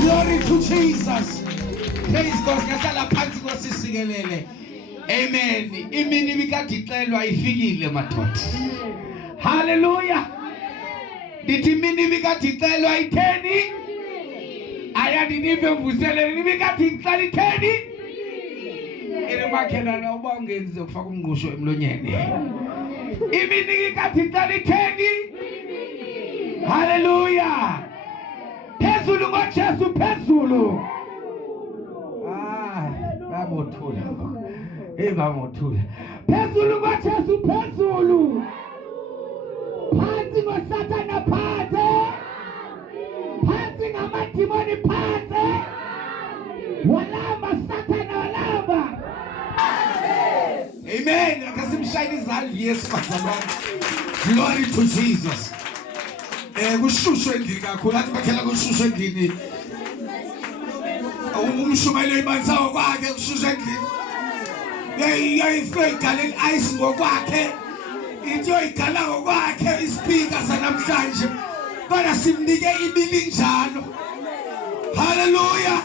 Glory to Jesus. Praise God. Ngihlala phansi kwasisikelele. Amen. Imini bikadixelwa ifikile madoda. Hallelujah. Dithi imini bikadixelwa itheni? Ayandinive mvuselele bikadixelwa itheni? Makhelana uba ungenze kufaka umngqusho emlonyeni. Imini bikadixelwa itheni? Hallelujah. Phezulu ngoJesu phezulu. Bamothula. Bamothula. Phezulu ngoJesu phezulu. Phansi ngoSathana phansi. Phansi ngamadimoni phansi. Walamba Sathana walamba. Amen. Akasimshayile izandla Yesu bazalwane. Glory to Jesus. Kushushu endlini kakhulu athi bakhela kushushu endlini. Umshumayelo ibanzayo kwakhe kushushu endlini. Yayifika le ice ngokwakhe. Into igala ngokwakhe ispeaker sanamhlanje. Kodwa simnike ibili njalo. Hallelujah.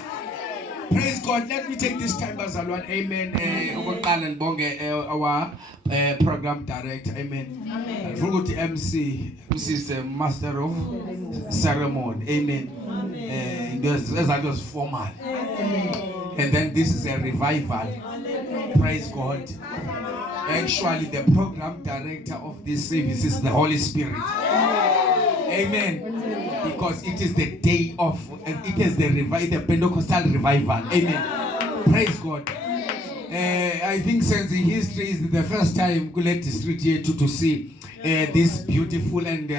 Praise God. Let me take this time bazalwane. Amen. Okokuqala ngibonge our program director. Amen. Futhi MC is the master of ceremony. Amen. That was formal. And then this is a revival. Praise God. Actually, the program director of this service is the Holy Spirit. Amen. Because it is the day of, it is the Pentecostal revival. Amen. Praise God. I think since in history is the first time Gule district here to see this beautiful and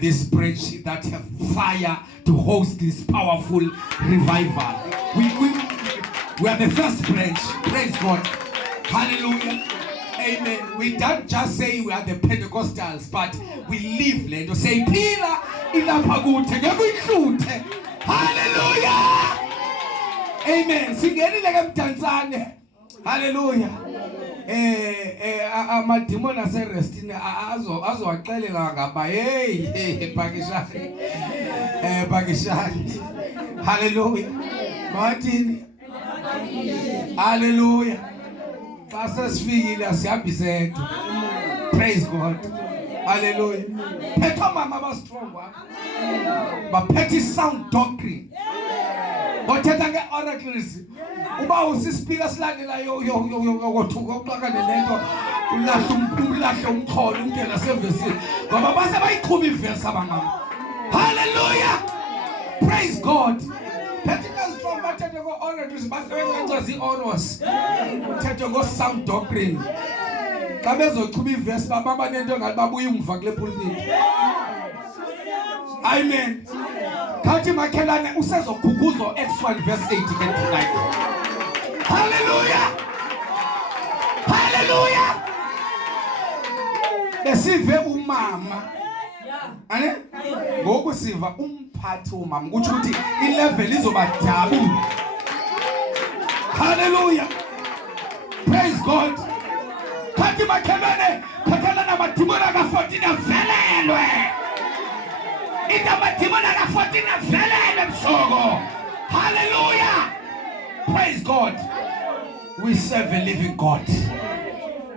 this branch that have fire to host this powerful revival. We are the first branch. Praise God. Hallelujah. Amen. We don't just say we are the Pentecostals, but we live land to say Pila ilapagute ngekuhluthe. Hallelujah. Amen. Singeni like Mdantsane. Hallelujah. Amadimoni aserestini azowaxelela ngaba hey pakishani. Hallelujah. Martin. Hallelujah. Praise God. Hallelujah. Petro mama was strong. But petty sound doctrine. But tell oracles. Uba usispeaker slandela yo ngothuka nento ulahla umkholo umntela service. Ngoba base bayiqhuma iverse abangama. Hallelujah. Praise God. Pentecostal strong bathethe go oracles basebenza zi-oros. Bathethe go sound doctrine. Xa bezoqhuma iverse baba nento ngathi babuye umva kule pulpit. Amen. Kathi makhelane usezoguguzwa X1 verse 8 again tonight. Hallelujah. Hallelujah. Besive umama. Ane? Ngoku siva umphathi umama kuthi ukuthi ilevel izoba double. Hallelujah. Praise God. Kathi makhelane phathelana amadimoni aka-14 avelelwe. Hallelujah. Praise God. We serve a living God.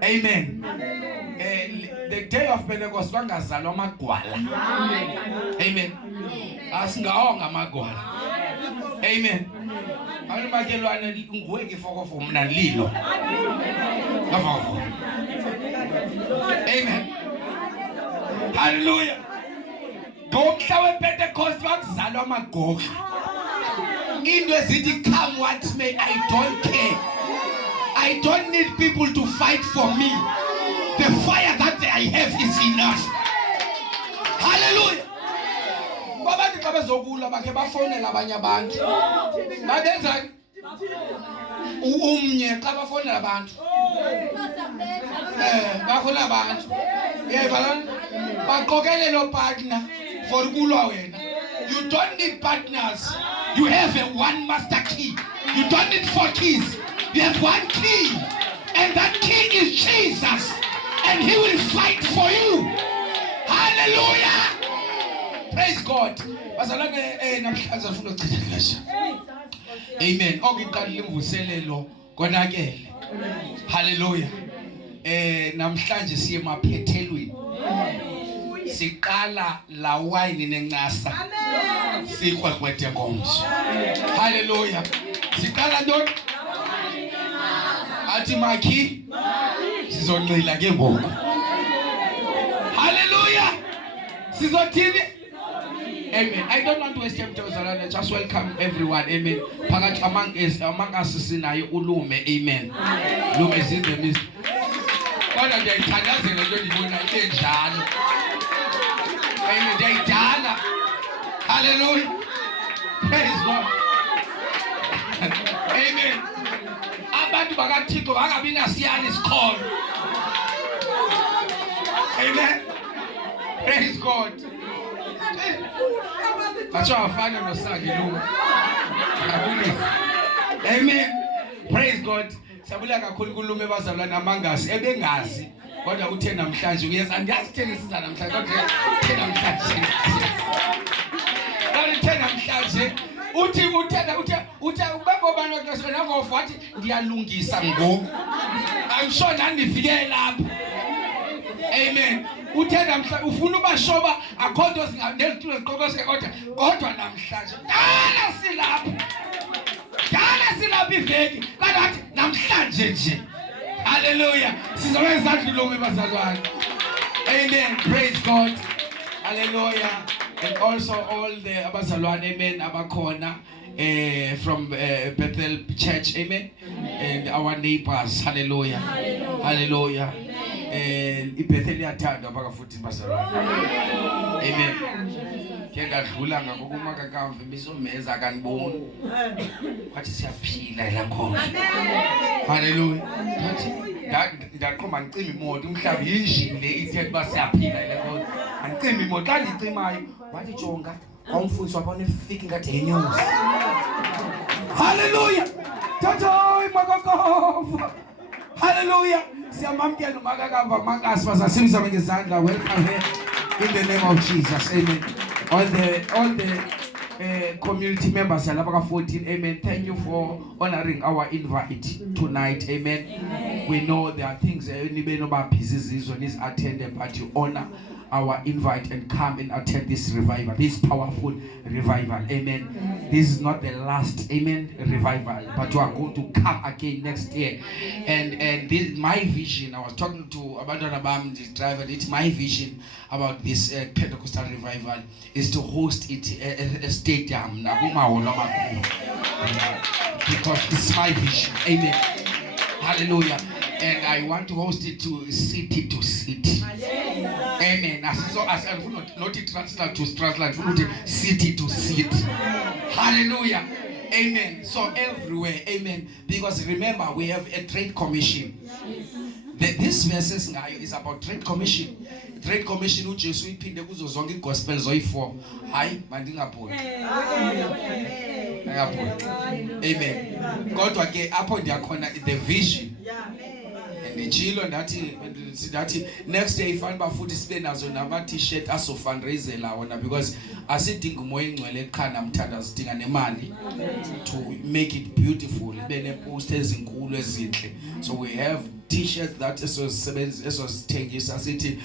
Amen. The day of Pentecost kwangazalwa amagwala. Amen. Asingawonga amagwala. Amen. Abantu bakelwane nguwe ngifoko mina lilo. Ngafoko. Amen. Hallelujah. Ngomhla wePentecost wakuzalwa amagokha. Into ezithi come what may, I don't care. I don't need people to fight for me. The fire that I have is enough. Hallelujah. Babantu xa bezokula bakhe bafonela abanye abantu. Babenzani? Umnye xa bafonela abantu. Bafonela abantu. Yevana baqokelele lo partner for kulwa wena. You don't need partners. You have a one master key. You don't need 4 keys. You have 1 key. And that key is Jesus. And he will fight for you. Hallelujah. Praise God. God. Bazalwane namhlanje afuna ukuchitha kahle. Amen. Okuqala imvuselelo konakele. Hallelujah. Namhlanje siye emaphethelweni. Siqala la wine nencasa. Sikhwakhwethe ngomso. Hallelujah. Siqala ntoni? Athi makhi sizonqila ke ngoku. Hallelujah. Sizothini? Amen. I don't want to waste time to just welcome everyone. Amen. Phakathi among us sinayo ulume. Amen. Lume is in the midst. Kodwa ndiyayithandazela into ndibona ile njalo. Amen. Ndiyayidala. Hallelujah. Praise God. Amen. Abantu bakaThixo bangabi nasiyani isikholo. Amen. Praise God. That's why I find no sagi lo. Amen. Praise God. Sabula kakhulu kulume bazalwana amangasi ebengazi kodwa uthe namhlanje uyenza andiyazi theni siza namhlanje kodwa uthe namhlanje. Kodwa uthe namhlanje uthi ubengobani wakhe nangofu wathi ndiyalungisa ngoku. I'm sure nandifike lapha. Amen. Uthenda namhlanje ufuna ubashoba akhonto singanelitulo ziqoqoseke kodwa namhlanje dala silapha iveki kanti namhlanje nje. Hallelujah. Sizowenza ndilo bazalwane. Amen. Praise God. Hallelujah. And also all the abazalwane, amen, abakhona from Bethel Church, amen, and our neighbors. Hallelujah. Hallelujah. iBethel iyathandwa bakafuthi bazalwane. Amen. Ngendadlula ngakukuma kakamva misomeza kaniboni. Wathi siyaphila la khona. Hallelujah. Wathi ndaqhoma ngicima imoto umhlaba yinjini le ithi ba siyaphila la khona. Angicima imoto xa ndicimayo wathi jonga kwamfundisi wabona ifiki ngathi yenyosi. Hallelujah. Thathoy makakova. Hallelujah. Siyamamkela umakakava makasi basasimza ngezandla. Welcome here in the name of Jesus. Amen. All the community members alapha 14. Amen. Thank you for honoring our invite tonight. Amen. We know there are things nibe noba busy zizwe nis attend, but you honor our invite and come and attend this revival, this powerful revival. Amen. This is not the last, amen, revival, but you are going to come again next year. And this is my vision. I was talking to Abandon Abam, the driver. It's my vision about this Pentecostal revival is to host it a stadium, because it's my vision. Amen. Hallelujah. And I want to host it to city to city. Amen. So as I not translate to translate, city to city. Hallelujah. Amen. So everywhere. Amen. Because remember, we have a trade commission. This verses is about trade commission. Trade commission uJesu iphinde kuzo zonke igospel zoyi4. Hayi mandingabhoni. Amen. Kodwa ke apho ndiyakhona the vision. Ndichilo ndathi next day ifanele futhi sibe nazo nama t-shirt aso fundraiser wona, because asidinga umoya engcwele eqhana mthanda sidinga nemali to make it beautiful, ibe ne posters ezinkulu ezinhle. So we have t-shirts that esosithengisa sithi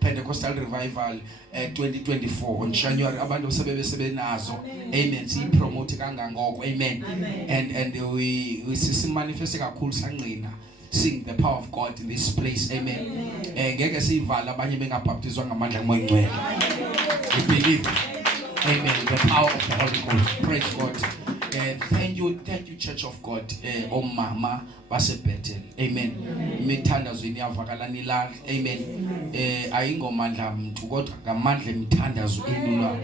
Pentecostal revival 2024 on January. Abantu sebenazo. Amen. Si promote kangangoko. Amen. And we manifest kakhulu sangqina. Sing the power of God in this place. Amen. Ngeke sivala abanye bengabhaptizwa ngamandla kaMoya Ngcwele. We believe. Amen. The power of the Holy Ghost. Praise God. Thank you, Church of God. Omama basebethel. Amen. Imithandazo iyavakala nilala. Amen. Ayingomandla umuntu kodwa ngamandla imithandazo enilwa.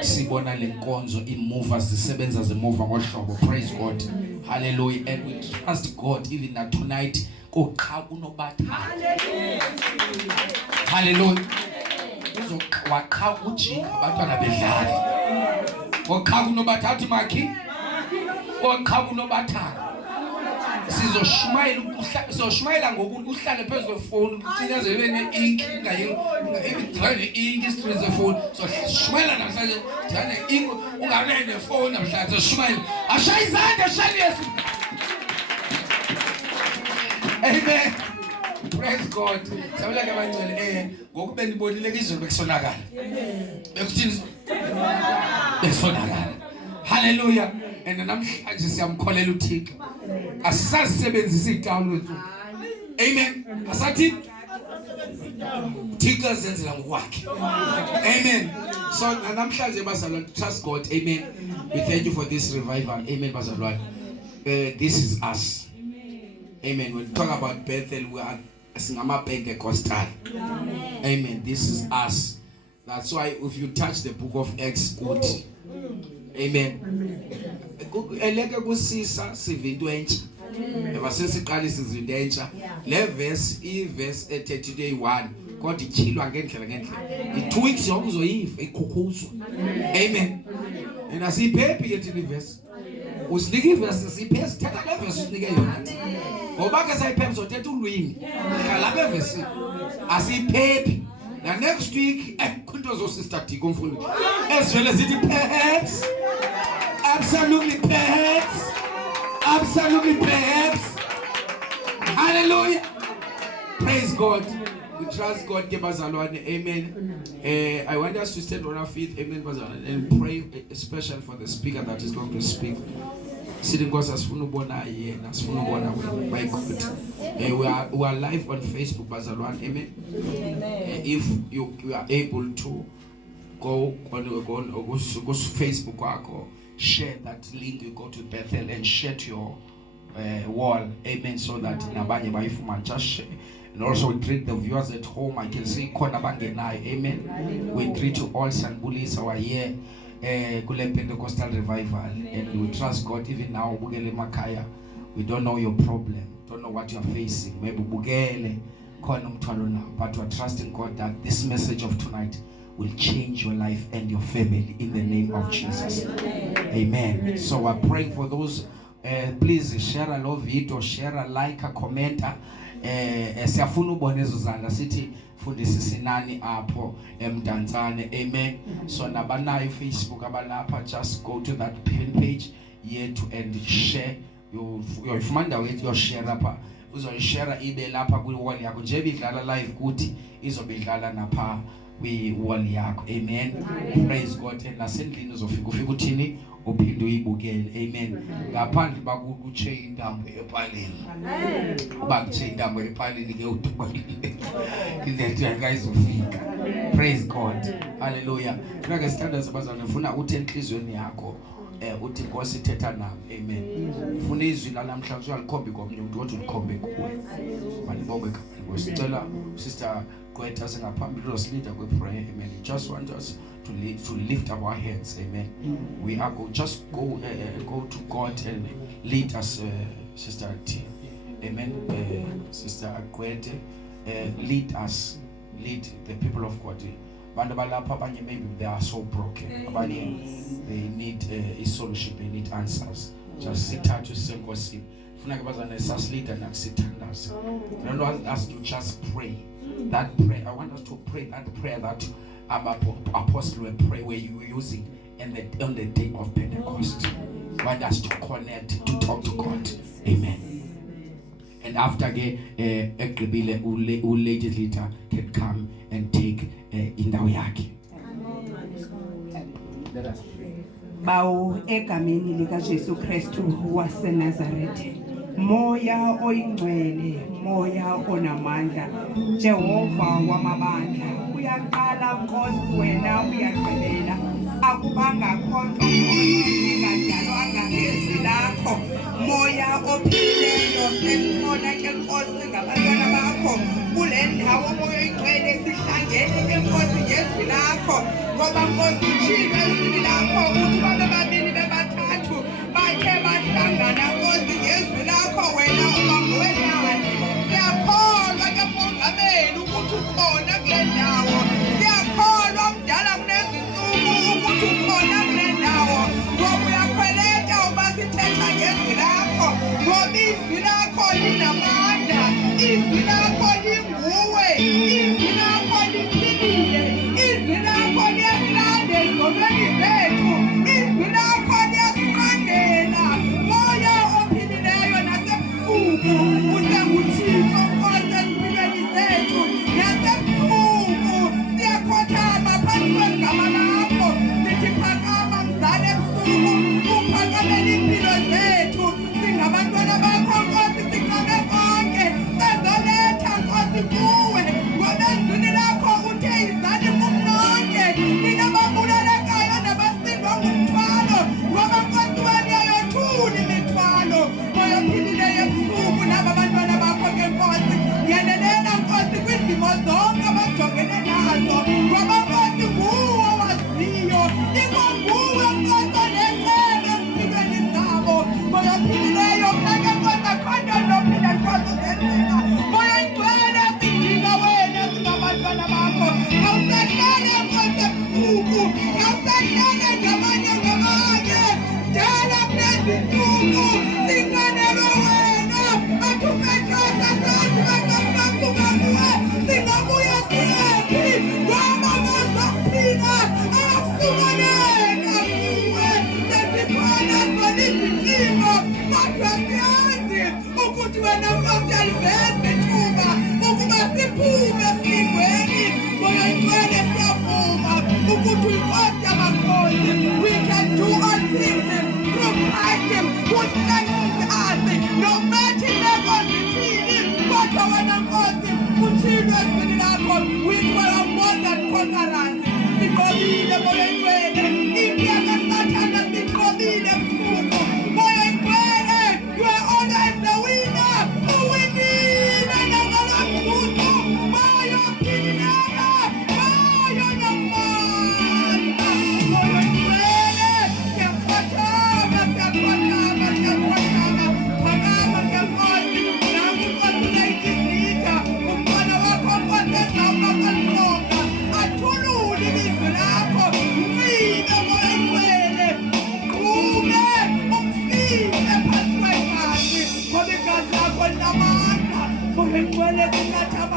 Sibona lenkonzo imove zisebenza zemove ngohlobo. Praise God. Hallelujah. And we trust God even that tonight kokha kunobathana. Hallelujah. Uzokha ujinga abantwana bedlala. Kokha kunobathathi makhi. Kokha kunobathana. Sizoshumayela ngokuthi uhlale phezu kwefoni ucinezele ne-ink ingayigcwele ink istress zefoni. So shumayela namhlanje ngane ink ungabe nefoni namhlanje shumayela. Ashaya izandla shaya Yesu. Amen. Praise God. Sabela ke bangcwele ngoku benibonile izolo bekusonakala. Bekuthini? Bekusonakala. Hallelujah. And namhlanje siyamkholela uThixo. Asisazisebenzisa igama lethu. Amen. Asathi Thixo zenzela ngokwakhe. Amen. So namhlanje bazalwane, trust God. Amen. We thank you for this revival. Amen bazalwane. This is us. Amen. When we talk about Bethel, we are singama Pentecostal. Amen. This is us. That's why if you touch the book of Acts, good. Amen. Eleke kusisa sivinto entsha. Ebasesiqalisa izinto entsha. Le verse verse 31 kodwa ichilwa ngendlela. I2 weeks yonke uzoyiva ikhukhuzwa. Amen. And asiphephi yethu le verse. Usinike iverse siphephi thatha le verse usinike yona. Ngoba ke sayiphephi zothetha ulwimi. Lapha evesi asiphephi. Na next week kunto zo sister Diko mfundi. Esivele sithi perhaps. Absolutely perhaps. Absolutely perhaps. Hallelujah. Praise God. We trust God. Amen. I want us to stand on our feet. Amen. And pray especially for the speaker that is going to speak. Sitting God as Funubona here and as Funubona by God. We are live on Facebook. Amen. If you are able to go on Facebook or share that link, you go to Bethel and share to your wall. Amen. So that nabanye bayifuma just share. And also we greet the viewers at home. I can see Konabangenai. Amen. We greet you all Sanbulis our year Kule Pentecostal revival, and we trust God even now. Bugele Makaya, we don't know your problem, don't know what you are facing. Maybe Bugele Konumtaluna, but we are trusting God that this message of tonight will change your life and your family in the name of Jesus. Amen. So we're praying for those. Please share a love video, share a like, a commenter. Siyafuna ubona ezo zandla sithi fundisisa inani apho Mdantsane. Amen. So nabanayo Facebook abalapha, just go to that page yethu and share. Uyifumana ndawo yethu yo share lapha. Uzoyishare ibe lapha kwi wall yakho nje bidlala live kuthi izobidlala napha kwi wall yakho. Amen. Praise God. And nasendlini ufika uthini uphinde uyibukele. Amen. Ngaphandle bakutshe intambo epaleni. Bakutshe intambo epaleni ke uthubakile. Indlela yakayizofika. Praise God. Hallelujah. Ngeke sithanda sabazana ufuna uthi enhlizweni yakho uthi Nkosi thetha nami. Amen. Ufuna izwi namhlanje uyalikhombe komnye umuntu othi ulikhombe kuwe. Manibonge kakhulu. Sicela Sister Gweta singaphambili uzosilida kwe prayer. Amen. Just want us to lift up our hands. Amen. We are just go to God and lead us, Sister T. Amen. Sister Gweta, lead us, lead the people of God. Maybe they are so broken. They need a solution. They need answers. Just sit down to sing gossip. I don't ask you just pray. That prayer, I want us to pray that prayer that Apostle will pray where you were using on the day of Pentecost. I want us to connect, to talk to God. Amen. And after a ladies leader can come and take indawo yakhe. Let us pray. Bawo egameni lika Jesu Kristu waseNazarethe. Moya oyingcwele, moya onamandla, Jehova wamabandla, uyaqala Nkosi wena uyaqhubela, akubanga khonto engadalwanga ngezwi lakho, moya ophileyo esibona ke Nkosi ngabantwana bakho, kule ndawo moya oyingcwele sihlangene Nkosi ngezwi lakho, ngoba Nkosi utshilo ezwini lakho ukuthi babe babili bebathathu bathe bahlangana Nkosi ngezwi lakho wena ubangwelani. Siyakholwa ke Mongameli ukuthi ukhona kule ndawo, siyakholwa mdala kunezinsuku ukuthi ukhona kule ndawo, ngoba uyakhweleka uba sithetha ngezwi lakho, ngoba izwi lakho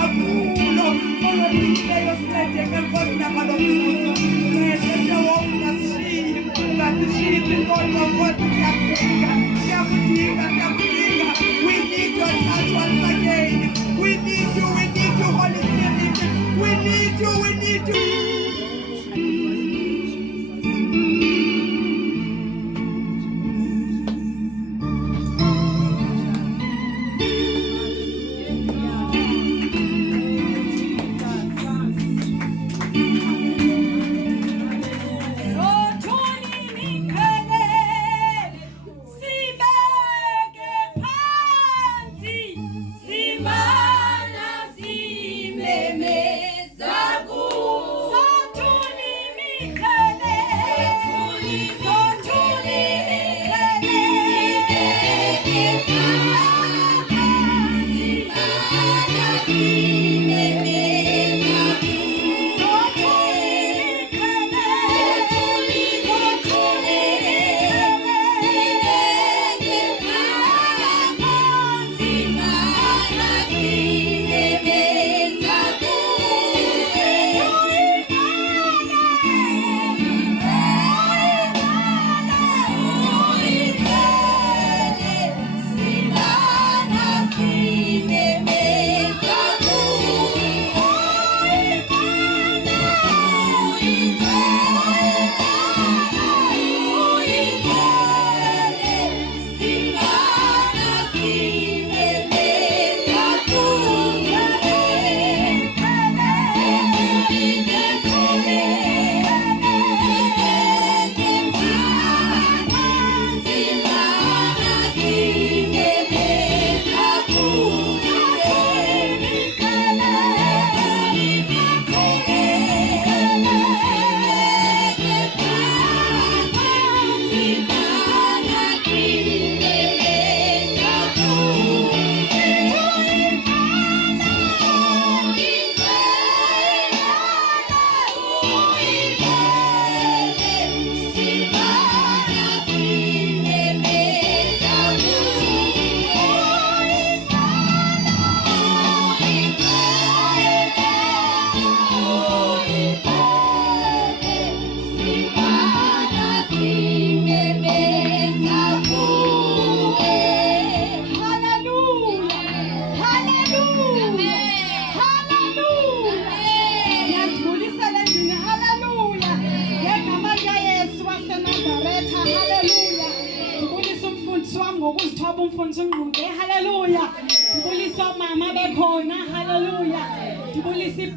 kakhulu olwephikileyo sincedeke Nkosi nabalomzuzu ncede wonke ungasishiyi kodwa Nkosi siyakudinga we need your touch once again we need you Holy Spirit we need you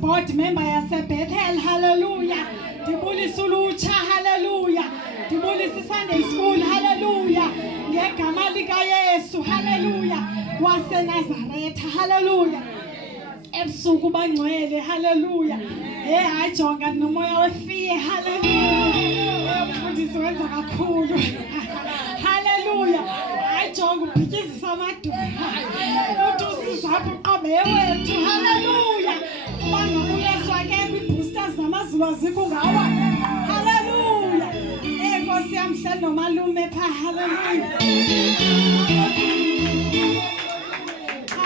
board member yaseBethel hallelujah ndibulisa ulutsha hallelujah ndibulisa Sunday school hallelujah ngegama lika Yesu hallelujah waseNazaretha hallelujah ebusuku bangcwele hallelujah hayijonga nomoya wefiye hallelujah umfundisi wenza kakhulu hallelujah hayijonga uphikizisa amadoda uthi usizapho uqobe wethu hallelujah bangabuyeswa ke kwi-boosters namazulu azikho ngawa hallelujah Nkosi yamhle nomalume pha hallelujah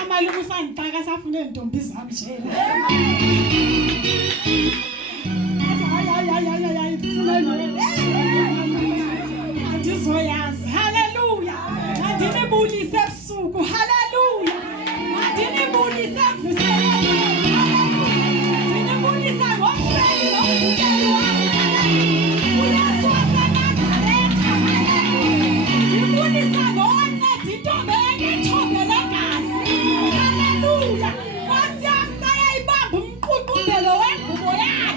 amalume usangixaka safune intombi zami njena andizoyazi hallelujah andinibulise ebusuku hallelujah andinibulise evuseleni ndinibulisa ngomfeli nomfeli wami uyesu waseNazaretha ndibulisa ngowanceda intombi enethombe legazi hallelujah Nkosi yami bayayibamba umququmbelo wengubo yakhe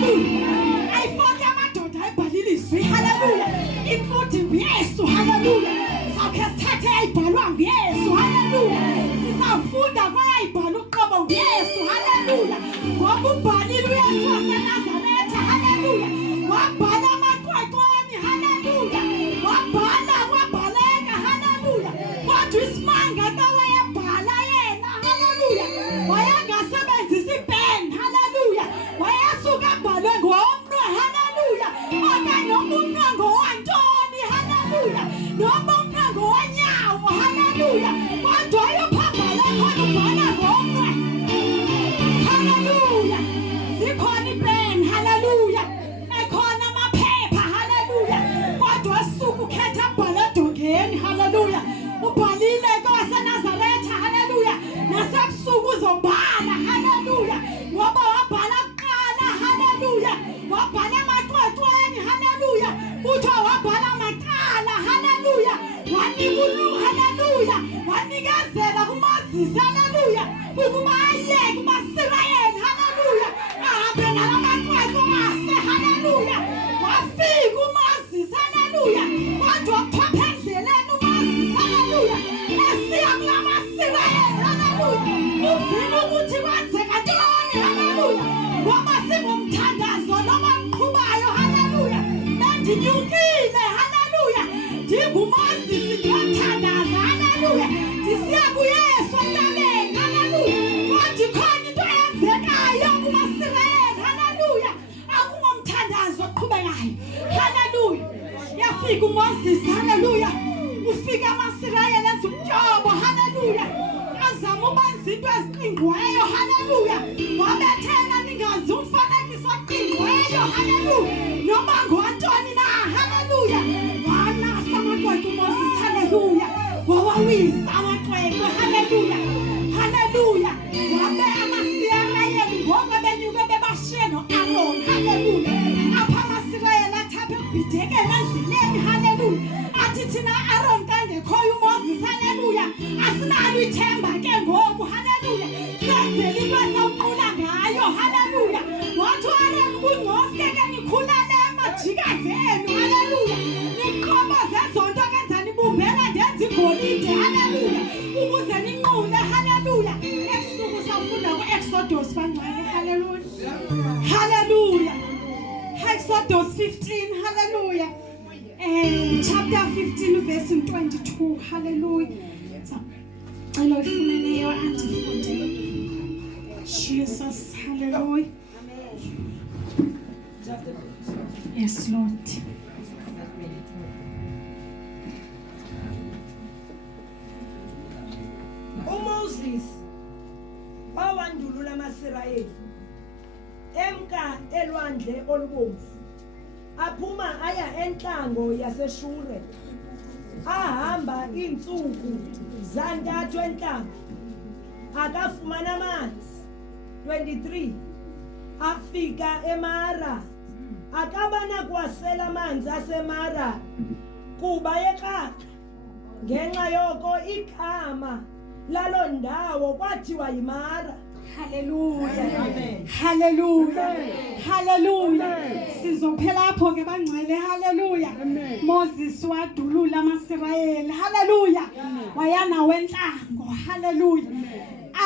hallelujah. Ayifonke amadoda ayibhalilizwi, hallelujah, including Yesu, hallelujah. Sawukhe sithathe ayibhalwa nguYesu, hallelujah. Sizafunda kwayibhala uqobo nguYesu, hallelujah. Ngoba ubhalile uYesu waseNazaretha, hallelujah. Wabhala amaqweqweni, hallelujah. Wabhala kwabhaleka, hallelujah. Kodwa isimanga kawayebhala yena, hallelujah. Wayengasebenzisa ipen, hallelujah. Wayesuka abhalwe ngomnwe, hallelujah. Okanye umnwe ngowantoni, hallelujah. Noma umnwe ngowanyawo, hallelujah. Kodwa ayophambala khona ubhala ngomnwe, hallelujah. Zikhona ipen, hallelujah. Ekhona amaphepha, hallelujah. Kodwa suku ukhetha abhala edongeni, hallelujah. Ubhalile kwaseNazaretha, hallelujah. Nasebusuku uzobhala, hallelujah. Ngoba wabhala kuqala, hallelujah. Wabhala emaqweqweni, hallelujah. Uthiwa wabhala amacala, hallelujah. Wanika hallelujah. Wanikezela kuMoses, hallelujah. Ukuba ayeke kumaSirayeli, hallelujah. Ahambe nalamaqweqwe ase, hallelujah. Wafika uMoses, hallelujah. Kodwa waphapha endleleni uMoses, hallelujah. Esiya kulamaSirayeli, hallelujah. Uvile ukuthi kwenzeka ntoni, hallelujah. Ngoba singumthandazo noma mqhubayo, hallelujah. Bendinyukile, hallelujah. NginguMoses ngiyothandaza, hallelujah. Ndisiya kuYesu entabeni, hallelujah. Kodwa ikhona into eyenzekayo kumaSirayeli, hallelujah. Akungomthandazo oqhubekayo, hallelujah. Yafika uMoses, hallelujah. Ufika amaSirayeli enza umtyobo, hallelujah. Azama ukwenza into eziqingqiweyo, hallelujah. Wabethena ningazi umfanekiso oqingqiweyo, hallelujah. Noma ngontoni na, hallelujah. Walahla amaqweqwe uMoses, hallelujah. Wawawisa amaqweqwe, hallelujah, hallelujah. Wabe amaSirayeli ngoba benyuke bebashiye no-Aaron, hallelujah. Apha amaSirayeli athaphe ukubhidekela endleleni, hallelujah. Athi thina Aaron kangekhoyo uMoses, hallelujah. Asinalo ithemba ke ngoku, hallelujah. Senzele into esawuqula ngayo, hallelujah. Wathi uAaron ubungcoske ke nikhulale emajikazenu, hallelujah. Niqobo zezonto kenzani bumbela ndenza igolide, hallelujah. Ukuze ninqule, hallelujah. Ebusuku sawufunda ku-Exodus bangcwele, hallelujah, hallelujah. Exodus 15, hallelujah. Chapter 15 verse 22, hallelujah. Cela uyifumeneyo andifunde. Jesus, hallelujah. Yes, Lord. uMoses wawandulula amaSirayeli emka elwandle olubomvu, aphuma aya entlango yaseShure, ahamba iintsuku zantathu entlango, akafumana amanzi. 23 afika eMara, akabana kwasela amanzi aseMara kuba yeqaqa. Ngenxa yoko igama lalo ndawo kwathiwa yiMara. Hallelujah. Amen. Hallelujah. Hallelujah. Sizophela apho ke bangcwele, hallelujah. Moses wadulula amaSirayeli, hallelujah. Wayana wentlango, hallelujah.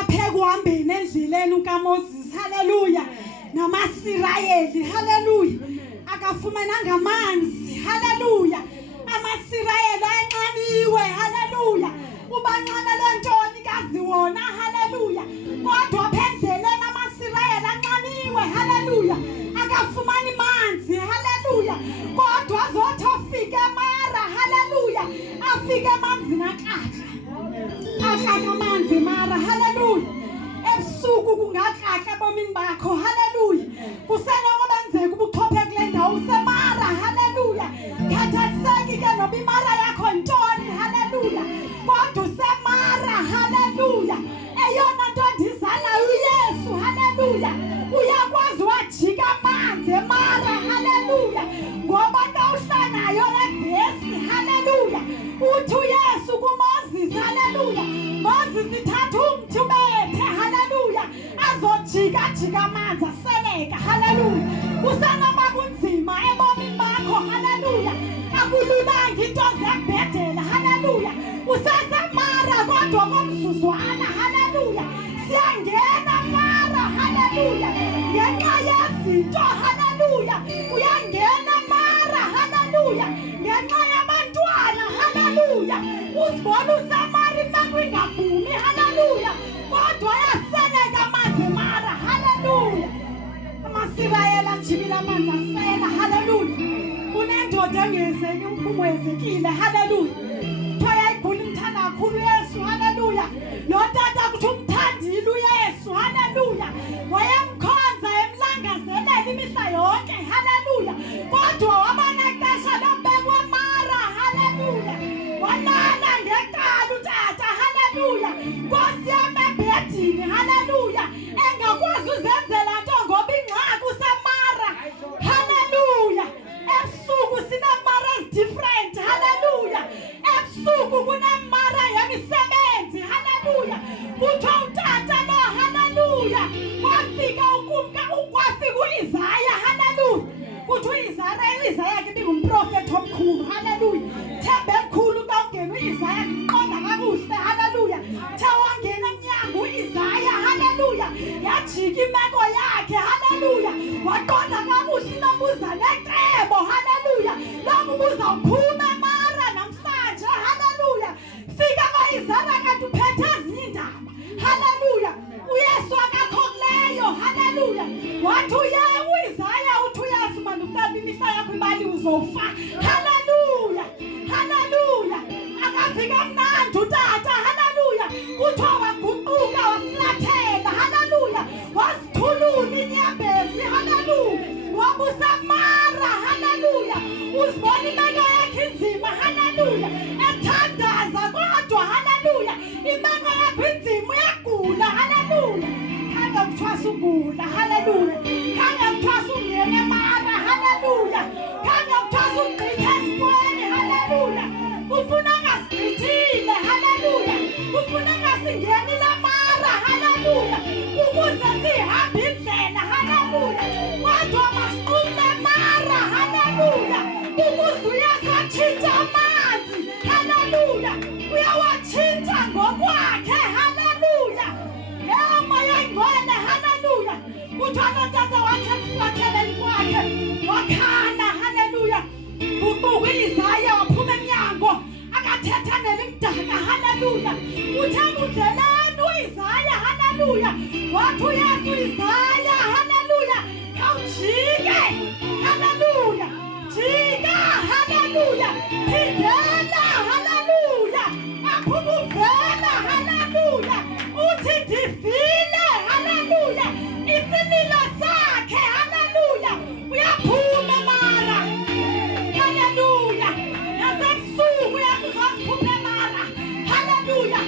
Aphe kuhambeni endleleni kaMoses, hallelujah. NamaSirayeli, hallelujah. Akafumananga amanzi, hallelujah. AmaSirayeli ayanxaniwe, hallelujah. Ubanxanele ntoni kazi wona, hallelujah. Kodwa aphendleleni amaSirayeli anxaniwe, hallelujah. Akafumani manzi, hallelujah. Kodwa azothi afike eMara, hallelujah. Afike emanzini akrakra amanzi eMara, hallelujah. Ebusuku kungakrakra ebomini bakho, hallelujah. Kusenokwenzeka ubuchophe kule ndawo useMara, hallelujah. Khathaniseki ke noba iMara yakho yintoni, hallelujah. Kodwa useMara, hallelujah. Eyona nto ndizalayo uYesu, hallelujah. Uyakwazi wajika amanzi eMara. Usanoma kunzima ebomini bakho, haleluya. Akululanga into zakubhedela, haleluya. Usasamara kodwa komzuzwana, haleluya. Siyangena mara, haleluya. Ngenxa yezinto, haleluya. Uyangena mara, haleluya. Ngenxa yabantwana, haleluya. Uzibona usamari makwingavumi, haleluya. Kodwa yaseleka amanzi mara, haleluya. Amasirayeli ajibile amanzi asela, haleluya. Kunendoda engezeni umphungo ezekile, haleluya. Thoyayigula imthanda kakhulu Yesu, haleluya. Lo tata kuthi umthandile uYesu, haleluya. Wayemkhonza emlangazelela imihla yonke, haleluya. Kodwa wabanexesha lobekwa mara, haleluya. Walala ngekala utata, haleluya. Nkosi yami ebhedini, haleluya. Engakwazi uzenzela nto ngoba ingxaki usemara, haleluya. Ebusuku sinemara different, haleluya. Ebusuku kunemara yemisebenzi, haleluya. Kuthiwa utata lo, haleluya. Kwafika u-Isaya, haleluya. Kuthiwa u-Isaya ke bingumprofethi omkhulu, haleluya. Thembe elikhulu kawungena u-Isaya kuqonda kakuhle, haleluya. Thewangena emnyango u-Isaya, haleluya. Yajika imeko yakhe, haleluya. Waqonda kakuhle inobuza necebo, haleluya. Lokubuza uphume mara namhlanje, haleluya. Fika kwa-Isaya kanti uphethe ezinye iindaba, haleluya. uYesu akakho kuleyo, haleluya. Wathi u-Isaya uthi uYesu manje uqala imihla yakho ibali uzofa, haleluya, haleluya. Akafika mnandi utata, haleluya. Kuthiwa waguquka waflathela, haleluya. Wasithulula inyembezi, haleluya. Wabusamara, haleluya. Uzibona imeko yakhe inzima, haleluya. Ethandaza kodwa, haleluya. Imeko yakhe inzima, uyagula, haleluya. Khange kuthwasa ugula, haleluya. Khange kuthwasa ungene mara, haleluya. Khange kuthwasa ugqitha esintweni, haleluya. Ufuna ngasigqithile, haleluya. Ufuna ngasingenile mara, haleluya. Ukuze sihambe indlela, haleluya. Kodwa masiqume mara, haleluya. Ukuze uyasatshintsha amanzi, haleluya. Uyawatshintsha ngokwakhe, haleluya. Leyo moya ingcwele, haleluya. Kuthiwa notata wathi ekuflatheleni kwakhe wakhala, haleluya. Kuquka u-Isaya waphuma emnyango akathetha nelimdaka, haleluya. Uthe kudleleni u-Isaya, haleluya. Wathi uYesu u-Isaya, haleluya. Khawujike, haleluya. Jika, haleluya. Phindela, haleluya. Aphuma uvela, haleluya. Uthi ndivile, haleluya. Isililo sakhe, haleluya. Uyaphuma mara, haleluya. Nasebusuku uyakuzoziphuma mara, haleluya.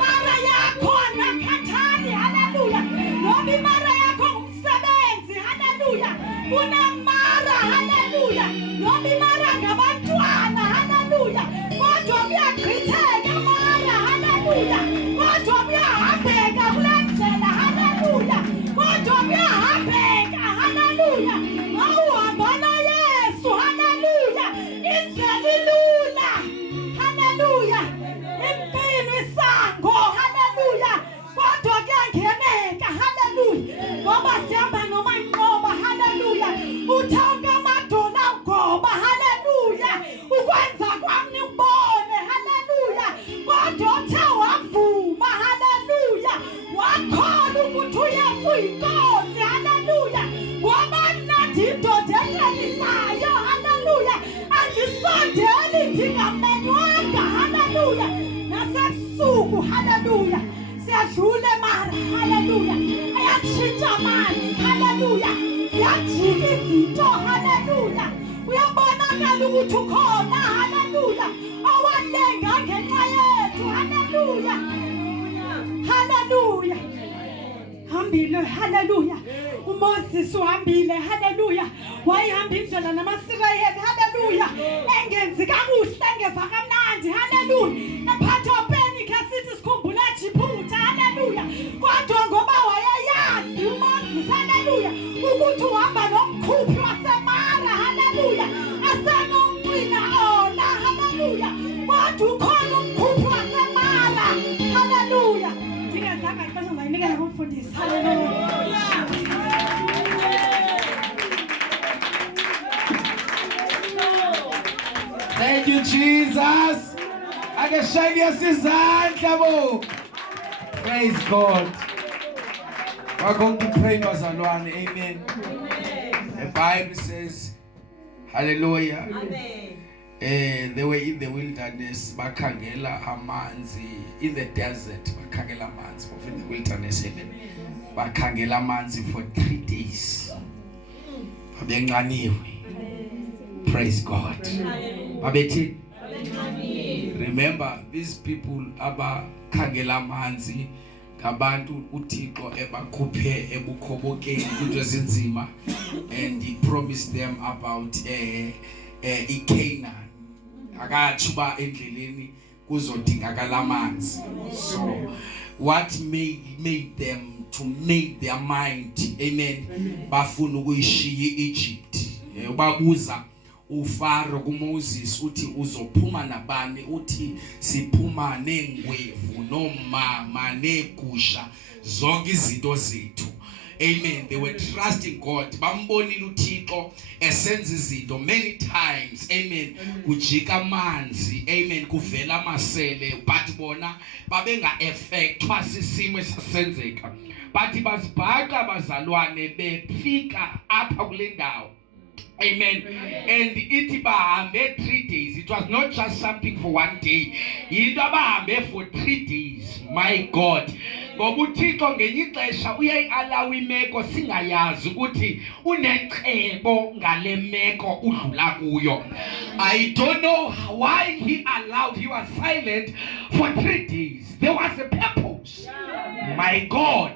Mara yakho nakhathali, haleluya. Noma imara yakho ngumsebenzi, haleluya. Unamara, haleluya. Noma imara ngabantwana, haleluya. Kodwa kuyagqitheka mara, haleluya. Kodwa kuyahambeka kule ndlela, haleluya. Kodwa kuyahambeka, haleluya. Mawuhamba noYesu, haleluya. Indlela ilula, haleluya. Impilo isango, haleluya. Kodwa kuyangeneka, haleluya. Ngoba sihamba noma inqoba, haleluya. Uthonke amadolo ugoba, haleluya. Ukwenza kwami ubone, haleluya. Kodwa uthe wavuma, haleluya. Wakholwa ukuthi uYesu uyinkosi, haleluya. Ngoba nathi indoda enelisayo, haleluya. Andisondeli ndingamenywanga, haleluya. Nasebusuku, haleluya. Siyadlula mara, haleluya. Ayatshintsha amanzi, haleluya. Siyajika izinto, haleluya. Uyabonakala ukuthi ukhona, haleluya. Owalenga ngenxa yethu, haleluya. Haleluya. Hambile, haleluya. uMoses uhambile, haleluya. Wayihamba indlela namaSirayeli, haleluya. Engenzi kakuhle, engeva kamnandi, haleluya. Ephatha ophenikha sithi sikhumbula Jibhuta, haleluya. Kodwa ngoba wayeyazi uMoses, haleluya, ukuthi uhamba nomkhuphi Thank you, Jesus. Akeshayini yasizandla bo. Praise God. We're going to pray, bazalwane. Amen. The Bible says, hallelujah. Amen. They were in the wilderness, bakhangela amanzi, in the desert, bakhangela amanzi, in the wilderness, bakhangela amanzi for 3 days. Praise God. Babethi. Remember, these people abakhangela amanzi ngabantu uThixo ebakhuphe ebukhobokeni into ezinzima, and he promised them about iCanaan. Akachuba endleleni kuzodingakala amanzi. So what made them to make their mind, amen, bafuna ukuyishiya Egypt. Babuza uFaro kuMoses uthi uzophuma nabani, uthi siphuma nengwevu nomama negusha zonke izinto zethu. Amen. They were trusting God. Bambonile uThixo esenza izinto many times. Amen. Kujika amanzi. Amen. Kuvela amasele. But bona babenga affectwa sisimo esasenzeka. But bazibhaqa bazalwane befika apha kule ndawo. Amen. And it bahambe 3 days. It was not just something for 1 day. Into bahambe for 3 days. My God. Ngoba uThixo ngenye ixesha uyayiallow imeko singayazi ukuthi unecebo ngale meko udlula kuyo. I don't know why he was silent for 3 days. There was a purpose. My God.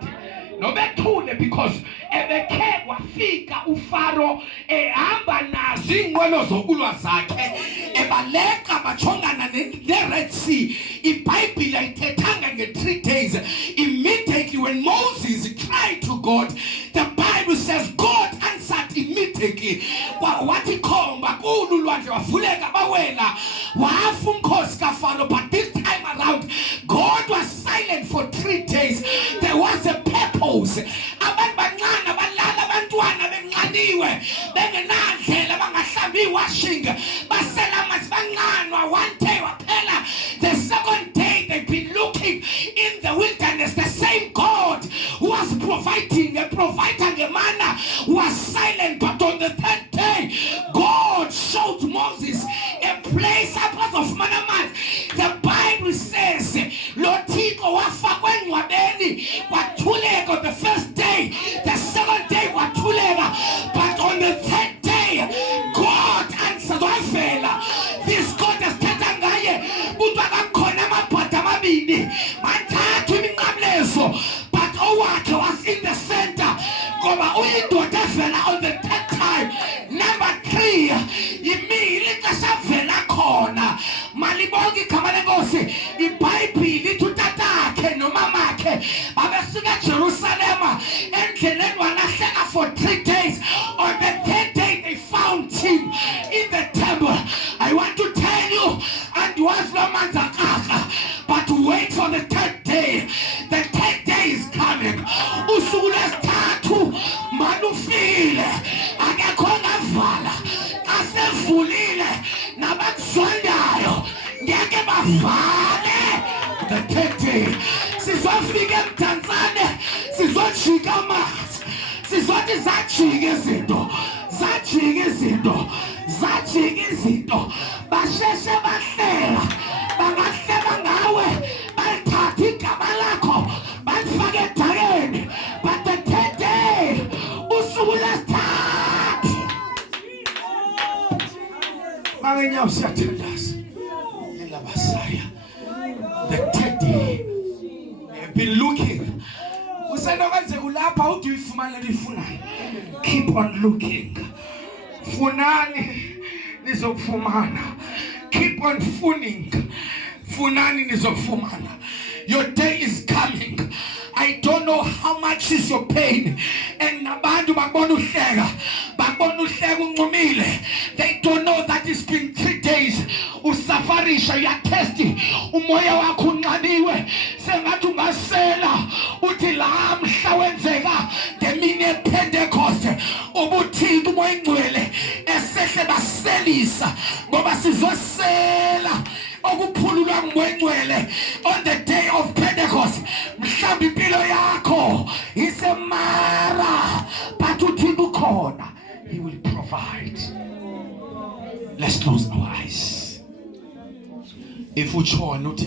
No bethule, because ebekhe wafika uFaro ehamba nazo ingwelo zokulwa zakhe ebaleka bachongana neRed Sea. iBhayibhile ayithethanga nge3 days. Immediately when Moses cried to God, the Bible says God answered immediately. Wathi khomba kulu lwandle wavuleka bawela wafa umkhosi kaFaro. But this time around God was silent for 3 days. There was a purpose. Abantu bancane balala abantwana benqaniwe bengenandlela bangahlambi washing basela masibancanwa 1 day waphela. The second day they've been looking in the wilderness. The same God who was providing a provider the manna was silent. But on the 3rd day God showed Moses a place of manna. The Bible says Lotiko wafakwe ngcwabeni kwathuleka on the 1st day, the 2nd day kwathuleka, but on the 3rd day God answered wafela. This God esithetha ngaye kuthi akakhona amabhada amabili mathathu iminqamlezo, but owakhe was in the center ngoba uyindoda evela on the 3rd time. Number 3, yimile ixesha vela khona. Malibonke igama lenkosi. iBhayibhile ithi utatakhe nomamakhe babesuka eJerusalem endleleni walahleka for 3 days. On the 3rd day they found him in the temple. I want to tell you, and was no man's akaka, but wait for the 3rd day. The 3rd day is coming. Usuku lwesithathu manufile akekho ngavala asevulile nabakuzondayo ngeke bavale. The 3rd day sizofika eMdantsane sizojika amanzi, sizothi zajika izinto basheshe bahlela bangahleba ngawe balithatha igama lakho balifake edakeni. But the 3rd day usuku lesithathu bangenyawo siyathandaza elabasaya. The 3rd day they've been looking. Usenokwenzeka ulapha uthi uyifumana lifunayo. Keep on looking. Funani nizokufumana. Keep on funing. Funani nizokufumana. Your day is coming. I don't know how much is your pain. And nabantu babona uhleka unqumile. They don't know that it's been 3 days. Usafarisha uyatesti umoya wakho unqaniwe sengathi ungasela uthi la mhla wenzeka ngemini Pentecostal ubuthinta umoya ingcwele esehle baselisa ngoba uhlasela okuphululwa ngcwele on the day of Pentecost. Mhlawumbe impilo yakho isemara, but uThixo ukhona, he will provide. Let's close our eyes. If we try not to